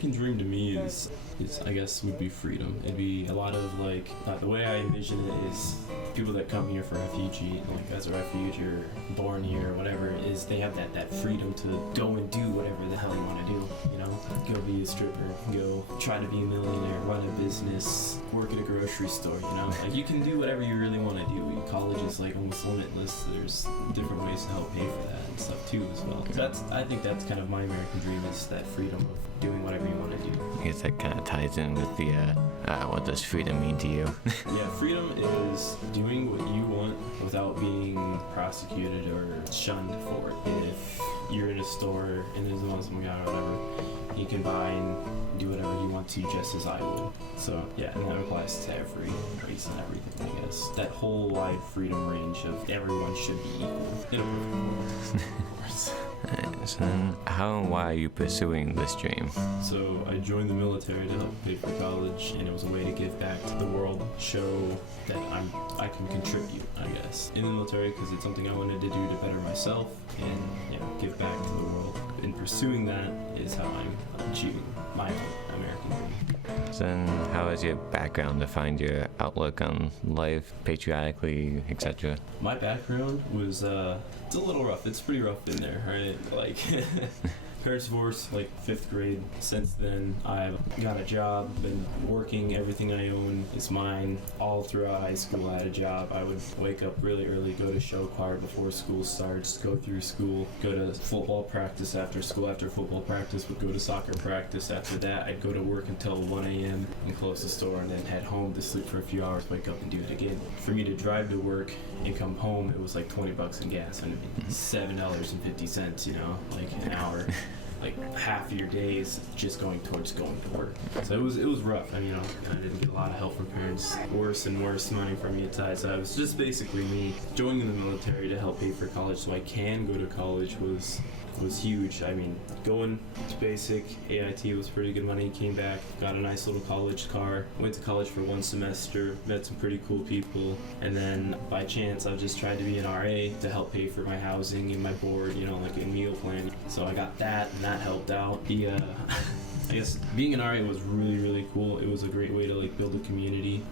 American dream to me is I guess would be freedom. It'd be a lot of like the way I envision it is people that come here for refugee, like as a refugee or born here or whatever, is they have that freedom to go and do whatever the hell you want to do. You know, go be a stripper, go try to be a millionaire, run a business, work at a grocery store. You know, like you can do whatever you really want to do. College is like almost limitless. There's different ways to help pay for that and stuff too as well. I think that's kind of my American dream, is that freedom of doing whatever you want to do. I guess that kind of ties in with the what does freedom mean to you? Yeah, freedom is doing what you want without being prosecuted or shunned for it. If you're in a store and there's a Muslim guy or whatever, you can buy and do whatever you want to, just as I would. So yeah, and that applies to every race and everything, I guess. That whole wide freedom range of everyone should be equal. In a perfect world, of course. So then, how and why are you pursuing this dream? So I joined the military to help pay for college, and it was a way to give back to the world, show that I can contribute, I guess, in the military, because it's something I wanted to do to better myself and, you know, give back to the world. In pursuing that is how I'm achieving my own American dream. So then, how has your background defined your outlook on life, patriotically, etc.? My background was it's a little rough. It's pretty rough in there, right? Like parents divorced like 5th grade. Since then, I've got a job, been working. Everything I own is mine. All throughout high school, I had a job. I would wake up really early, go to show choir before school starts, go through school, go to football practice after school. After football practice, would go to soccer practice. After that, I'd go to work until 1 a.m. and close the store, and then head home to sleep for a few hours, wake up and do it again. For me to drive to work and come home, it was like $20 in gas, and $7.50, you know, like an hour. Like half of your days just going towards going to work. So it was rough. I mean, I didn't get a lot of help from parents. Worse and worse money from me at times. So it was just basically me joining the military to help pay for college so I can go to college was huge. I mean, going to basic, AIT was pretty good money, came back, got a nice little college car, went to college for 1 semester, met some pretty cool people, and then by chance I just tried to be an RA to help pay for my housing and my board, you know, like a meal plan. So I got that, and that helped out. I guess being an RA was really, really cool. It was a great way to like build a community,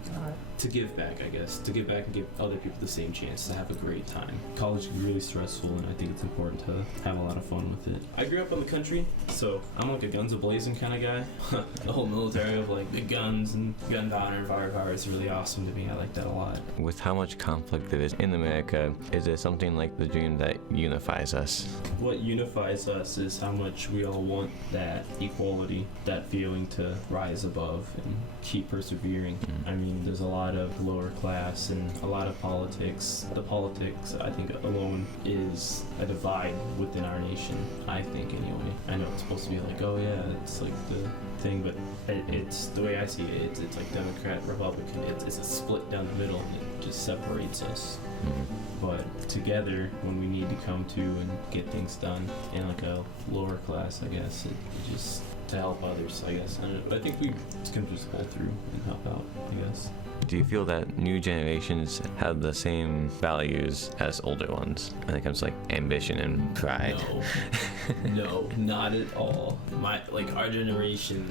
to give back, I guess, to give back and give other people the same chance to have a great time. College can be really stressful, and I think it's important to have a lot of fun with it. I grew up in the country, so I'm like a guns a-blazing kind of guy. The whole military of like big guns and gun honor and firepower is really awesome to me. I like that a lot. With how much conflict there is in America, is there something like the dream that unifies us? What unifies us is how much we all want that equality, that feeling to rise above and keep persevering. I mean, there's a lot of lower class and a lot of politics. The politics, I think, alone is a divide within our nation, I think, anyway. I know it's supposed to be like, oh yeah, it's like the thing, but it's the way I see it, it's like Democrat, Republican, it's a split down the middle, and it just separates us. But together, when we need to come to and get things done in like a lower class, I guess, it just to help others, I guess. And I think we can just pull through and help out, I guess. Do you feel that new generations have the same values as older ones when it comes to like ambition and pride? No, not at all. Our generation,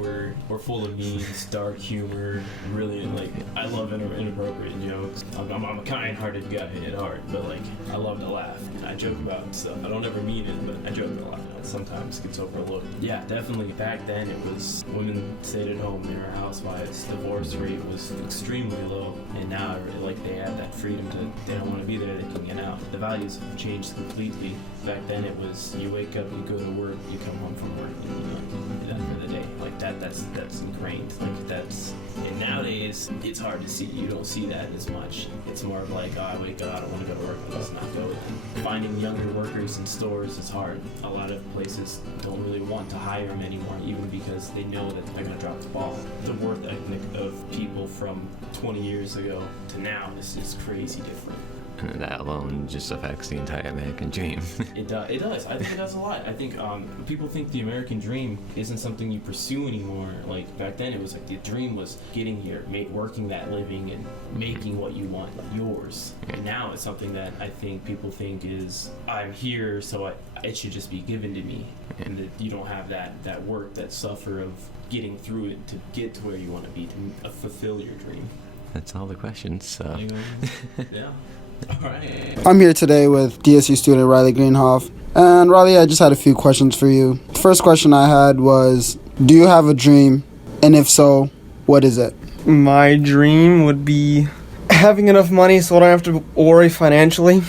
we're full of memes, dark humor, really like I love inappropriate jokes. I'm a kind-hearted guy at heart, but like I love to laugh. I joke about stuff. I don't ever mean it, but I joke a lot. It sometimes gets overlooked. Yeah, definitely. Back then, it was women stayed at home. They were housewives. Divorce rate was extremely low, and now like they have that freedom to. They don't want to be there. They can get out. The values have changed completely. Back then, it was you wake up, you go to work, you come home from work, and you're done for the day. Like that's ingrained. Like that's. And nowadays, it's hard to see. You don't see that as much. It's more of like, oh, I wake up, I don't want to go to work. Let's not go. And finding younger workers in stores is hard. A lot of places don't really want to hire them anymore, even because they know that they're going to drop the ball. The work ethic of people from 20 years ago to now is crazy different. And that alone just affects the entire American dream. It does. I think it does a lot. I think people think the American dream isn't something you pursue anymore. Like back then, it was like the dream was getting here, working that living, and making what you want yours. And now it's something that I think people think is, I'm here, so it should just be given to me, and that you don't have that work, that suffer of getting through it to get to where you want to be, to fulfill your dream. That's all the questions. So. Yeah. All right. I'm here today with DSU student Riley Greenhoff. And Riley, I just had a few questions for you. The first question I had was, do you have a dream? And if so, what is it? My dream would be having enough money so I don't have to worry financially.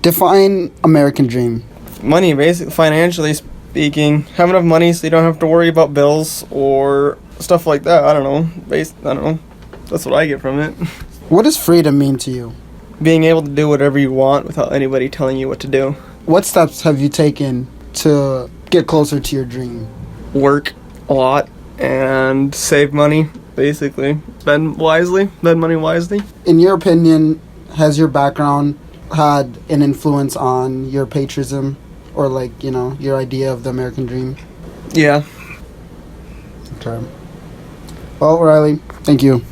Define American dream. Money, basically, financially speaking. Have enough money so you don't have to worry about bills or stuff like that. I don't know. That's what I get from it. What does freedom mean to you? Being able to do whatever you want without anybody telling you what to do. What steps have you taken to get closer to your dream? Work a lot and save money, basically. Spend money wisely. In your opinion, has your background had an influence on your patriotism or your idea of the American dream? Yeah. Okay. Well, Riley, thank you.